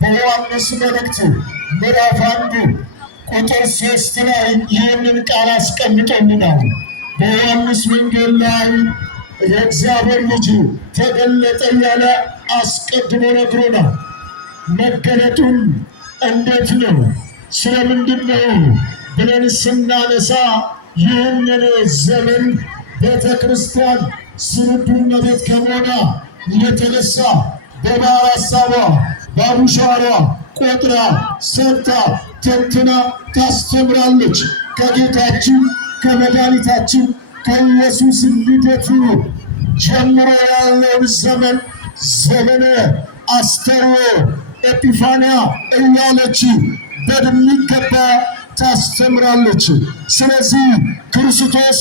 በዮሐንስ መልእክት ምዕራፍ 1 ቁጥር 3 ላይ ይህንን ቃል አስቀምጦልናል። በዮሐንስ ወንጌል ላይ የእግዚአብሔር ልጅ ተገለጠ እያለ አስቀድሞ ነግሮናል። መገለጡን እንዴት ነው? ስለምንድን ነው ብለን ስናነሳ ይህንን ዘመን ቤተ ክርስቲያን ስንዱ እመቤት ከመሆኗ የተነሳ በባሕር ሐሳቧ በአቡሻሯ ቆጥራ ሰርታ ተንትና ታስተምራለች። ከጌታችን ከመድኃኒታችን ከኢየሱስ ልደቱ ጀምሮ ያለውን ዘመነ አስተርዮ ኤጲፋንያ እያለች በሚገባ ታስተምራለች። ስለዚህ ክርስቶስ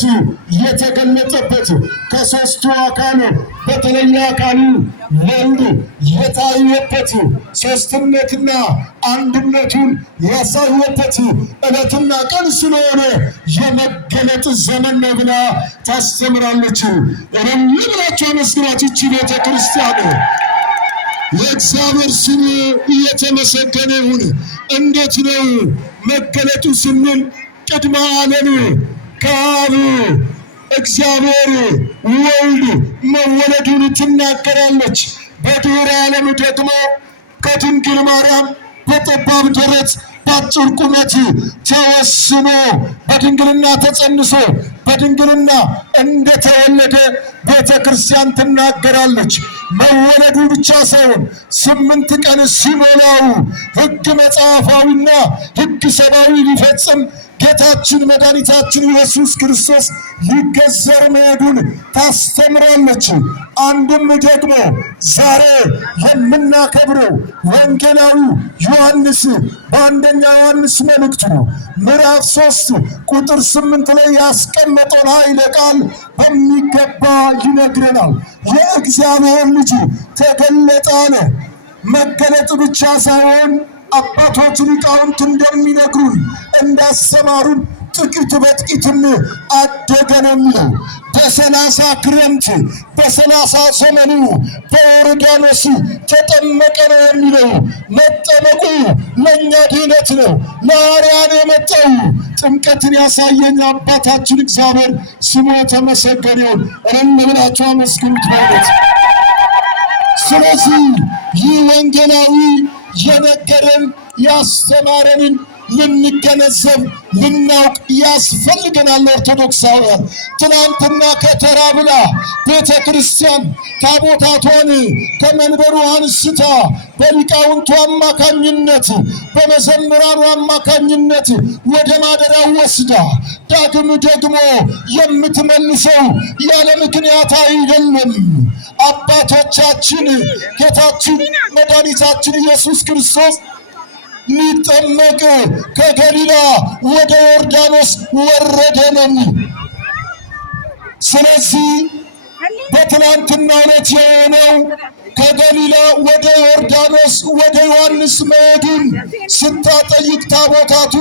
የተገለጠበት ከሦስቱ አካሉ በተለየ አካሉ ወልድ የታየበት ሦስትነትና አንድነቱን ያሳየበት ዕለትና ቀን ስለሆነ የመገለጥ ዘመን ነው ብላ ታስተምራለች። እኔም ብላችሁ አመስግናት ይቺ ቤተ ክርስቲያን። የእግዚአብሔር ስም እየተመሰገነ ይሁን። እንዴት ነው መገለጡ ስንል ቅድመ ዓለም ከአብ እግዚአብሔር ወልድ መወለዱን ትናገራለች። በድኅረ ዓለም ደግሞ ከድንግል ማርያም በጠባብ ደረት በአጭር ቁመት ተወስኖ በድንግልና ተጸንሶ በድንግልና እንደተወለደ ቤተ ክርስቲያን ትናገራለች። መወለዱ ብቻ ሳይሆን 8 ቀን ሲሞላው ሕግ መጽሐፋዊና ሕግ ሰብአዊ ሊፈጽም ጌታችን መድኃኒታችን ኢየሱስ ክርስቶስ ሊገዘር መሄዱን ታስተምራለች። አንድም ደግሞ ዛሬ የምናከብረው ወንጌላዊ ዮሐንስ በአንደኛ ዮሐንስ መልእክቱ ምዕራፍ 3 ቁጥር 8 ላይ ያስቀመጠውን ኃይለ ቃል በሚገባ ይነግረናል። የእግዚአብሔር ልጅ ተገለጠ አለ። መገለጥ ብቻ ሳይሆን አባቶች ሊቃውንት እንደሚነግሩን እንዳስተማሩን ጥቂት በጥቂትም አደገ ነው የሚለው። በ30 ክረምት በ30 ዘመኑ በዮርዳኖስ ተጠመቀ ነው የሚለው። መጠመቁ ለእኛ ድኅነት ነው። ለአርያን የመጣው ጥምቀትን ያሳየኝ አባታችን እግዚአብሔር ስሙ የተመሰገነ ይሁን። እልል ብላችሁ አመስግኑት ማለት። ስለዚህ ይህ ወንጌላዊ የነገረን ያስተማረንን ልንገነዘብ ልናውቅ ያስፈልገናል። ኦርቶዶክሳውያን ትናንትና ከተራ ብላ ቤተ ክርስቲያን ታቦታቷን ከመንበሩ አንስታ በሊቃውንቱ አማካኝነት በመዘምራኑ አማካኝነት ወደ ማደሪያው ወስዳ ዳግም ደግሞ የምትመልሰው ያለ ምክንያት አይደለም። አባቶቻችን ጌታችን መድኃኒታችን ኢየሱስ ክርስቶስ ሊጠመቅ ከገሊላ ወደ ዮርዳኖስ ወረደ ነው። ስለዚህ በትናንትናው ዕለት የሆነው ከገሊላ ወደ ዮርዳኖስ ወደ ዮሐንስ መሄዱን ስታጠይቅ ታቦታቱ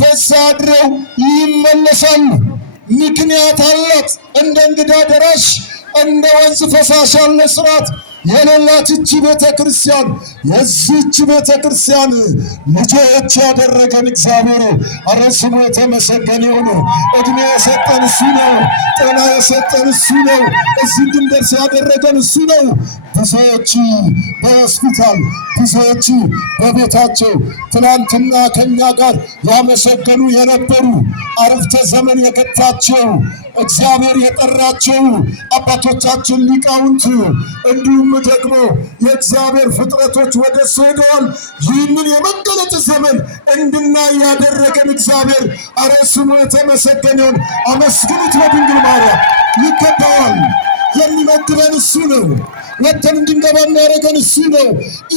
በዛ አድረው ይመለሳሉ። ምክንያት አላት። እንደ እንግዳ ደራሽ እንደ ወንዝ ፈሳሽ ያለ ስርዓት የሌላት እቺ ቤተ ክርስቲያን የዚህች ቤተ ክርስቲያን ልጆች ያደረገን እግዚአብሔር ኧረ ስሙ የተመሰገነ ይሁን። እድሜ የሰጠን እሱ ነው። ጤና የሰጠን እሱ ነው። እዚህ እንድንደርስ ያደረገን እሱ ነው። ብዙዎች በሆስፒታል ብዙዎች በቤታቸው ትናንትና ከኛ ጋር ያመሰገኑ የነበሩ አረፍተ ዘመን የገታቸው እግዚአብሔር የጠራቸው አባቶቻችን ሊቃውንት እንዲሁም ደግሞ የእግዚአብሔር ፍጥረቶች ወደ እሱ ሄደዋል። ይህንን የመገለጥ ዘመን እንድናይ ያደረገን እግዚአብሔር ኧረ ስሙ የተመሰገነ ይሁን። አመስግኑት ለድንግል ማርያም። ይገባዋል። የሚመግበን እሱ ነው። ወጥተን እንድንገባ የሚያደርገን እሱ ነው።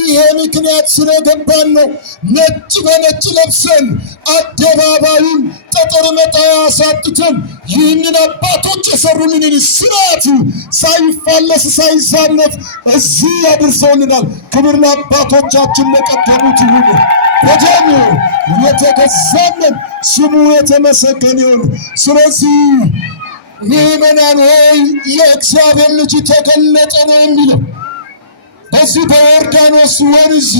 ይሄ ምክንያት ስለገባን ነው። ነጭ በነጭ ለብሰን አደባባዩን ጠጠር መጣያ አሳጥተን ይህንን አባቶች የሰሩልንን ስርዓት ሳይፋለስ ሳይዛነፍ እዚህ ያድርሰውልናል። ክብር ለአባቶቻችን ለቀደሙት ይሁን። በደሙ የተገዛልን ስሙ የተመሰገነ ይሁን። ስለዚህ ምዕመናን ሆይ የእግዚአብሔር ልጅ ተገለጠ ነው የሚለው። በዚህ በዮርዳኖስ ወንዝ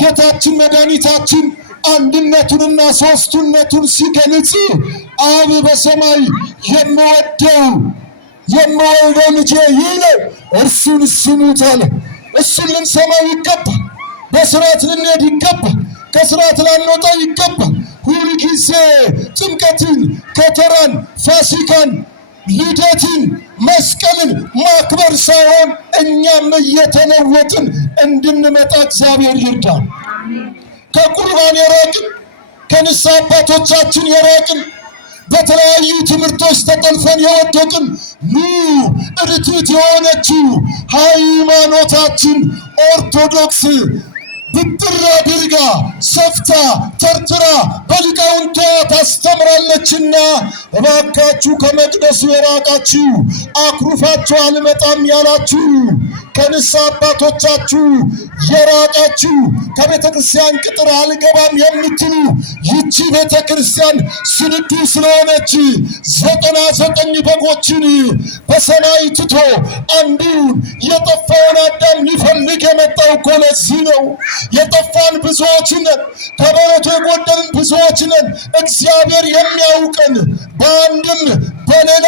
ጌታችን መድኃኒታችን አንድነቱንና ሦስትነቱን ሲገልጽ አብ በሰማይ የምወልደው ልጄ ይህ ነው እርሱን ስሙት አለ። እሱን ልንሰማው ይገባል። በስርዓት ልንሄድ ይገባል። ከስርዓት ላንወጣ ይገባል። ሁል ጊዜ ጥምቀትን፣ ከተራን፣ ፋሲካን፣ ልደትን፣ መስቀልን ማክበር ሳይሆን እኛም እየተለወጥን እንድንመጣ እግዚአብሔር ይርዳል። ከቁርባን የራቅን፣ ከንስሐ አባቶቻችን የራቅን፣ በተለያዩ ትምህርቶች ተጠልፈን የወደቅን ርትዕት የሆነችው ሃይማኖታችን ኦርቶዶክስ ብጥር አድርጋ ሰፍታ ተርትራ በሊቃውንቷ ታስተምራለችና እባካችሁ ከመቅደሱ የራቃችሁ አኩርፋችሁ አልመጣም ያላችሁ ከንስሐ አባቶቻችሁ የራቃችሁ ከቤተ ክርስቲያን ቅጥር አልገባም የምትሉ ይቺ ቤተ ክርስቲያን ስንዱ ስለሆነች 99 በጎችን በሰማይ ትቶ አንዱን የጠፋውን አዳም ሊፈልግ የመጣው እኮ ለዚህ ነው። የጠፋን ብዙዎች ነን፣ ከበረቱ የጎደልን ብዙዎች ነን። እግዚአብሔር የሚያውቀን በአንድም በሌላ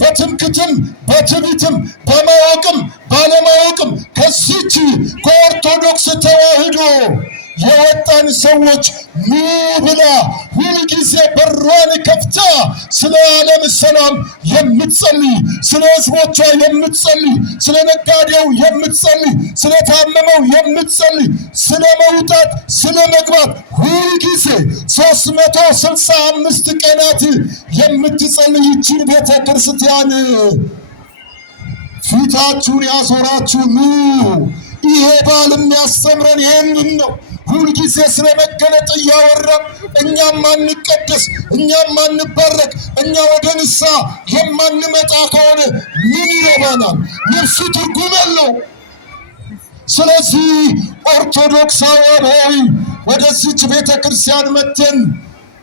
በትምክትም በትዕቢትም በማወቅም ባለማወቅም ከዚች ከኦርቶዶክስ ተዋህዶ የወጣን ሰዎች ኑ ብላ ሁልጊዜ በሯን ከፍታ ስለ ዓለም ሰላም የምትጸልይ፣ ስለ ሕዝቦቿ የምትጸልይ፣ ስለ ነጋዴው የምትጸልይ፣ ስለ ታመመው የምትጸልይ፣ ስለ መውጣት ስለ መግባት ሁልጊዜ 365 ቀናት የምትጸልይ ይችን ቤተ ክርስቲያን ፊታችሁን ያዞራችሁ ኑ። ይሄ በዓል የሚያስተምረን ይህንን ነው። ሁልጊዜ ስለ መገለጥ እያወራን እኛም ማንቀደስ፣ እኛም ማንባረክ፣ እኛ ወደ ንስሐ የማንመጣ ከሆነ ምን ይረባናል? ልብሱ ትርጉም የለው። ስለዚህ ኦርቶዶክሳውያን ሆይ ወደዚች ቤተ ክርስቲያን መጥተን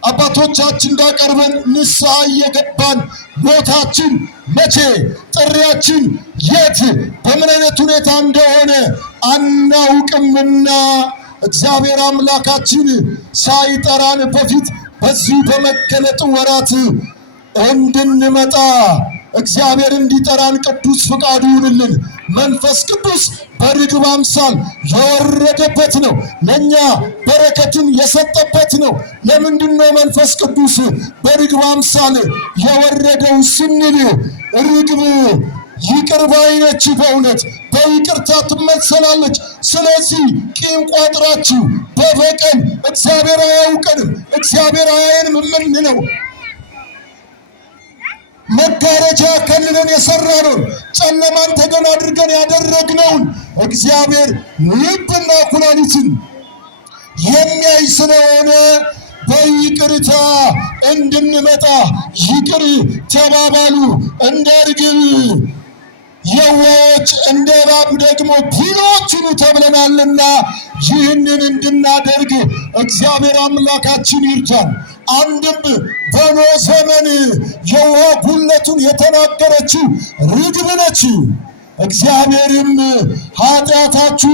አባቶቻችን እንዳቀርበን ንስሐ እየገባን ሞታችን መቼ ጥሪያችን የት በምን አይነት ሁኔታ እንደሆነ አናውቅምና እግዚአብሔር አምላካችን ሳይጠራን በፊት በዚህ በመገለጥ ወራት እንድንመጣ እግዚአብሔር እንዲጠራን ቅዱስ ፍቃዱ ይሁንልን። መንፈስ ቅዱስ በርግብ አምሳል የወረደበት ነው። ለእኛ በረከትን የሰጠበት ነው። ለምንድን ነው መንፈስ ቅዱስ በርግብ አምሳል የወረደው ስንል ርግብ ይቅር ባይ ነች፣ በእውነት በይቅርታ ትመሰላለች። ስለዚህ ቂም ቋጥራችሁ በበቀል እግዚአብሔር አያውቀንም እግዚአብሔር አያየንም የምንለው መጋረጃ ከልለን የሰራነውን ጨለማን ተገን አድርገን ያደረግነውን እግዚአብሔር ልብና ኩላሊትን የሚያይ ስለሆነ በይቅርታ እንድንመጣ ይቅር ተባባሉ። እንደ ርግብ የዋዎች እንደ እባብ ደግሞ ብልሆች ሁኑ ተብለናልና ይህንን እንድናደርግ እግዚአብሔር አምላካችን ይርዳን። አንድም በኖህ ዘመን የውሃ ጉድለቱን የተናገረችው ርግብ ነች። እግዚአብሔርም ኃጢአታችሁ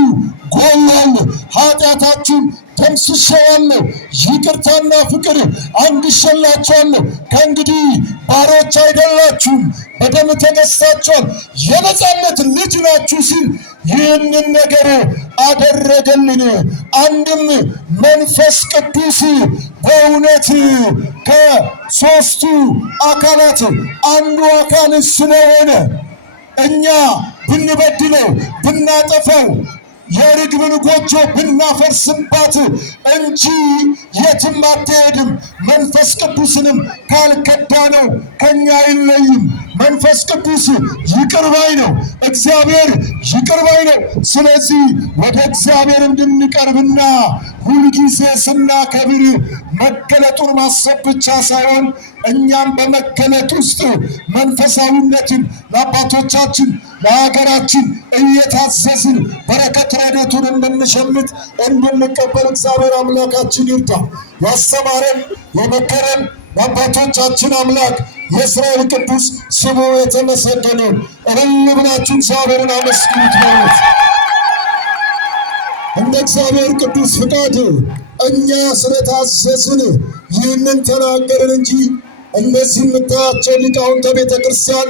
ጎሏል፣ ኃጢአታችሁን ደምስሼዋለሁ፣ ይቅርታና ፍቅር አንግሼላችኋለሁ፣ ከእንግዲህ ባሮች አይደላችሁም፣ በደም ተገዝታችኋል፣ የነጻነት ልጅ ናችሁ ሲል ይህንን ነገር አደረገልን። አንድም መንፈስ ቅዱስ በእውነት ከሦስቱ አካላት አንዱ አካል ስለሆነ እኛ ብንበድለው ብናጠፋው የርግብን ጎጆ ብናፈርስባት እንጂ የትም አትሄድም። መንፈስ ቅዱስንም ካልከዳነው ከኛ አይለይም። መንፈስ ቅዱስ ይቅር ባይ ነው። እግዚአብሔር ይቅር ባይ ነው። ስለዚህ ወደ እግዚአብሔር እንድንቀርብና ሁልጊዜ ስናከብር መገለጡን ማሰብ ብቻ ሳይሆን እኛም በመገለጥ ውስጥ መንፈሳዊነትን ለአባቶቻችን ለሀገራችን እየታዘዝን በረከት ረድኤቱን እንድንሸምት እንድንቀበል እግዚአብሔር አምላካችን ይርዳ። ያስተማረን የመከረን የአባቶቻችን አምላክ የእስራኤል ቅዱስ ስሙ የተመሰገነ። እልል ብላችሁ እግዚአብሔርን አመስግኑት ማለት እንደ እግዚአብሔር ቅዱስ ፍቃድ እኛ ስለታዘዝን ይህንን ተናገርን እንጂ እነዚህ የምታያቸው ሊቃውንተ ቤተ ክርስቲያን